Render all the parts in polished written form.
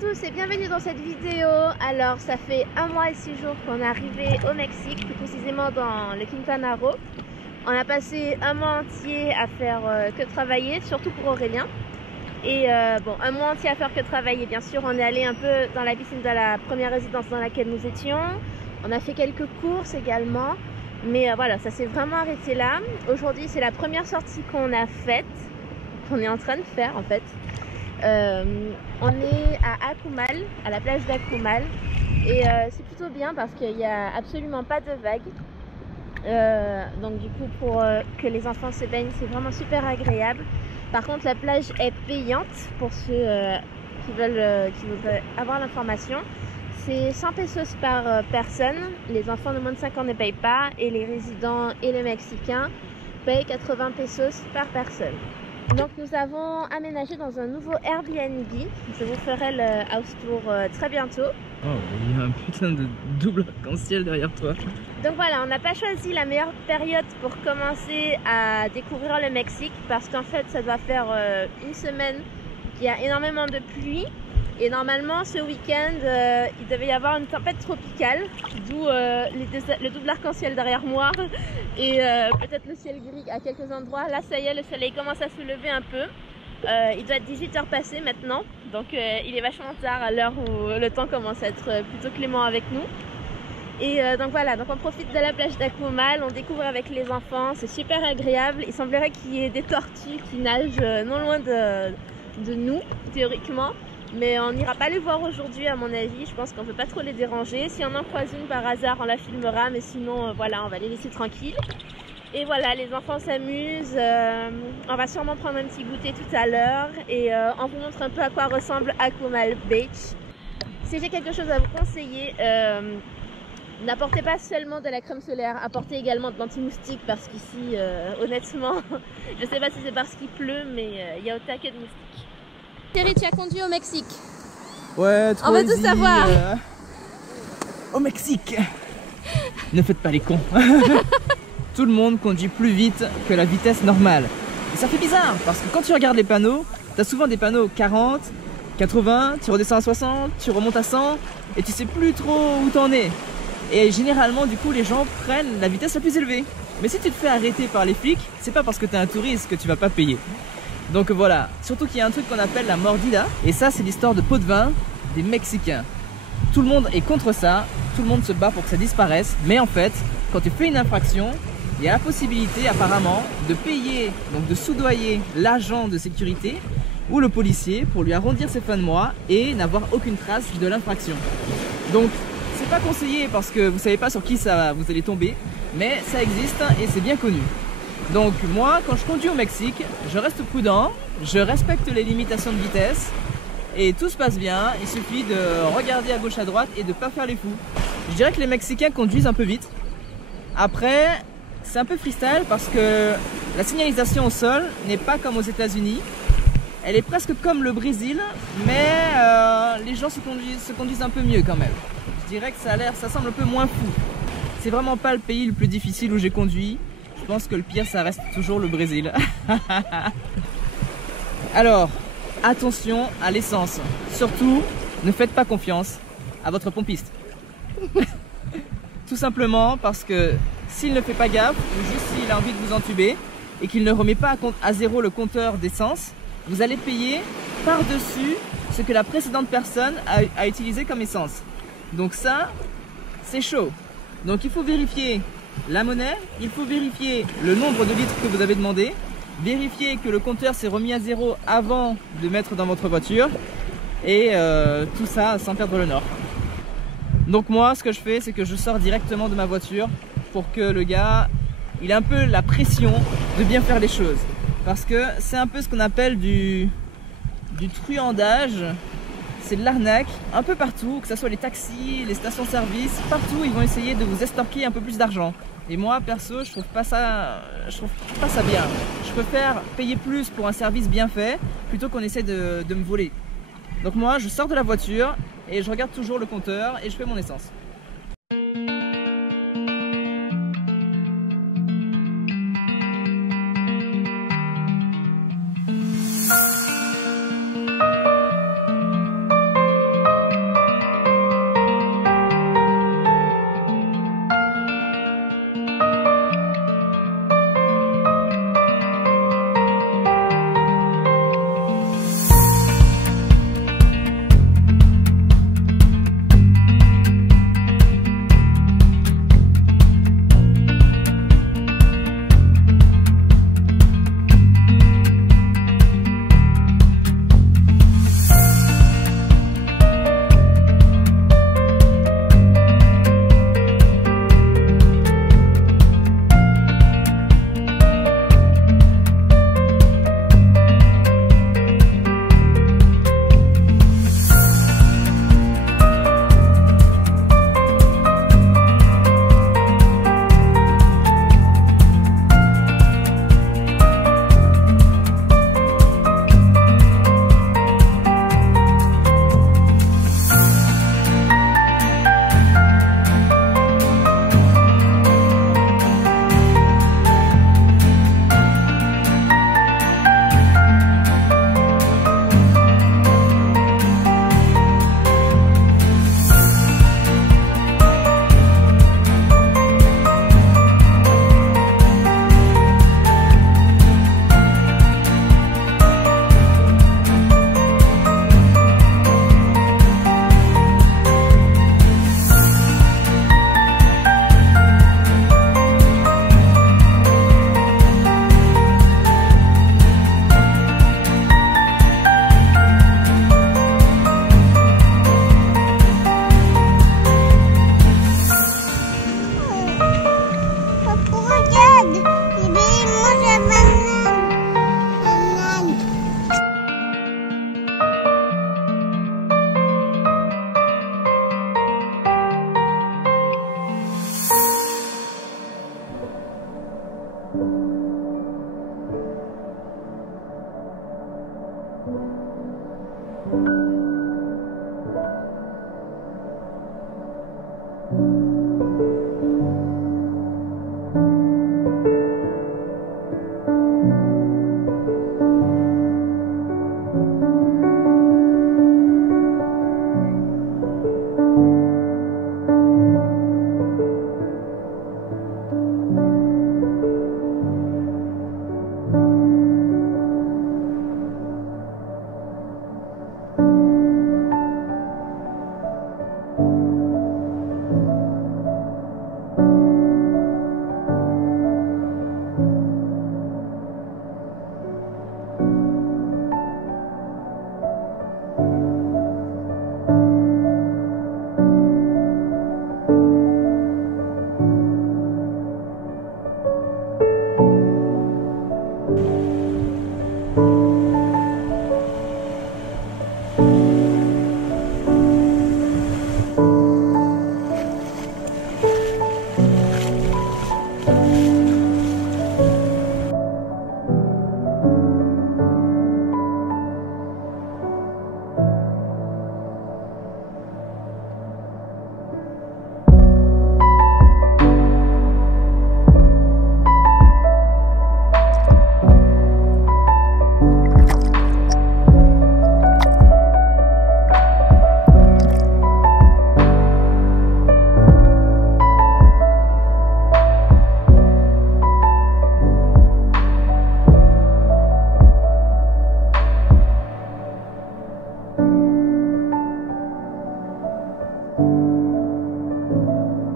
tous et bienvenue dans cette vidéo. Alors ça fait 1 mois et 6 jours qu'on est arrivé au Mexique, plus précisément dans le Quintana Roo. On a passé 1 mois entier à faire que travailler, surtout pour Aurélien. Et bon, 1 mois entier à faire que travailler, bien sûr. On est allé un peu dans la piscine de la première résidence dans laquelle nous étions. On a fait quelques courses également. Mais voilà, ça s'est vraiment arrêté là. Aujourd'hui c'est la première sortie qu'on a faite, qu'on est en train de faire en fait. On est à Akumal, à la plage d'Akumal, et c'est plutôt bien parce qu'il n'y a absolument pas de vagues. Donc du coup pour que les enfants se baignent, c'est vraiment super agréable. Par contre la plage est payante pour ceux qui veulent avoir l'information. C'est 100 pesos par personne. Les enfants de moins de 5 ans ne payent pas et les résidents et les Mexicains payent 80 pesos par personne. Donc nous avons aménagé dans un nouveau Airbnb. Je vous ferai le house tour très bientôt. Oh, il y a un putain de double arc-en-ciel derrière toi. Donc voilà, on n'a pas choisi la meilleure période pour commencer à découvrir le Mexique parce qu'en fait ça doit faire 1 semaine qu'il y a énormément de pluie. Et normalement ce week-end il devait y avoir une tempête tropicale, d'où le double arc-en-ciel derrière moi et peut-être le ciel gris à quelques endroits. Là ça y est, le soleil commence à se lever un peu. Il doit être 18 h passées maintenant, donc il est vachement tard à l'heure où le temps commence à être plutôt clément avec nous. Et donc voilà, donc on profite de la plage d'Akumal, on découvre avec les enfants, c'est super agréable. Il semblerait qu'il y ait des tortues qui nagent non loin de nous, théoriquement. Mais on n'ira pas les voir aujourd'hui à mon avis, je pense qu'on ne peut pas trop les déranger. Si on en croise une par hasard, on la filmera, mais sinon voilà, on va les laisser tranquilles. Et voilà, les enfants s'amusent, on va sûrement prendre un petit goûter tout à l'heure et on vous montre un peu à quoi ressemble Akumal Beach. Si j'ai quelque chose à vous conseiller, n'apportez pas seulement de la crème solaire, apportez également de l'anti-moustique parce qu'ici, honnêtement, je ne sais pas si c'est parce qu'il pleut, mais il y a au taquet de moustiques. Thierry, tu as conduit au Mexique. Ouais, trop on veut tout savoir. Au Mexique. Ne faites pas les cons. Tout le monde conduit plus vite que la vitesse normale. Et ça fait bizarre parce que quand tu regardes les panneaux, tu as souvent des panneaux 40, 80, tu redescends à 60, tu remontes à 100 et tu sais plus trop où t'en es. Et généralement du coup les gens prennent la vitesse la plus élevée. Mais si tu te fais arrêter par les flics, c'est pas parce que tu es un touriste que tu vas pas payer. Donc voilà, surtout qu'il y a un truc qu'on appelle la mordida. Et ça c'est l'histoire de pot de vin des Mexicains. Tout le monde est contre ça, tout le monde se bat pour que ça disparaisse. Mais en fait, quand tu fais une infraction, il y a la possibilité apparemment de payer, donc de soudoyer l'agent de sécurité ou le policier pour lui arrondir ses fins de mois et n'avoir aucune trace de l'infraction. Donc c'est pas conseillé parce que vous savez pas sur qui ça vous allez tomber, mais ça existe et c'est bien connu. Donc moi quand je conduis au Mexique, je reste prudent, je respecte les limitations de vitesse et tout se passe bien. Il suffit de regarder à gauche à droite et de pas faire les fous. Je dirais que les Mexicains conduisent un peu vite. Après c'est un peu freestyle parce que la signalisation au sol n'est pas comme aux États-Unis. Elle est presque comme le Brésil, mais les gens se conduisent un peu mieux quand même. Je dirais que ça semble un peu moins fou. C'est vraiment pas le pays le plus difficile où j'ai conduit. Je pense que le pire ça reste toujours le Brésil. Alors, attention à l'essence. Surtout, ne faites pas confiance à votre pompiste. Tout simplement parce que s'il ne fait pas gaffe, ou juste s'il a envie de vous entuber et qu'il ne remet pas à zéro le compteur d'essence, vous allez payer par-dessus ce que la précédente personne a utilisé comme essence. Donc ça, c'est chaud. Donc il faut vérifier la monnaie, il faut vérifier le nombre de litres que vous avez demandé, vérifier que le compteur s'est remis à zéro avant de mettre dans votre voiture et tout ça sans perdre le nord. Donc moi ce que je fais c'est que je sors directement de ma voiture pour que le gars il ait un peu la pression de bien faire les choses. Parce que c'est un peu ce qu'on appelle du truandage, c'est de l'arnaque un peu partout, que ce soit les taxis, les stations-service, partout ils vont essayer de vous estorquer un peu plus d'argent. Et moi perso je trouve pas ça bien. Je préfère payer plus pour un service bien fait plutôt qu'on essaie de me voler. Donc moi je sors de la voiture et je regarde toujours le compteur et je fais mon essence.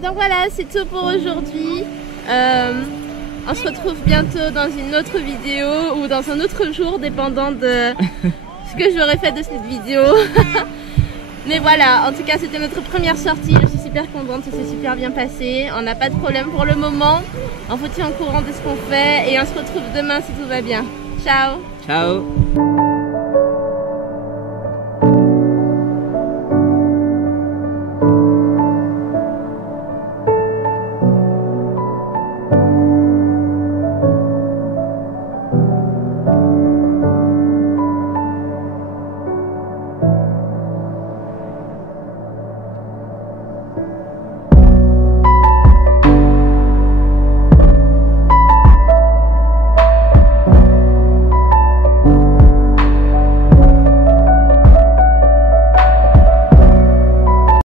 Donc voilà, c'est tout pour aujourd'hui. On se retrouve bientôt dans une autre vidéo ou dans un autre jour, dépendant de ce que j'aurais fait de cette vidéo. Mais voilà, en tout cas c'était notre première sortie, je suis super contente, ça s'est super bien passé. On n'a pas de problème pour le moment, on vous tient au courant de ce qu'on fait et on se retrouve demain si tout va bien. Ciao! Ciao!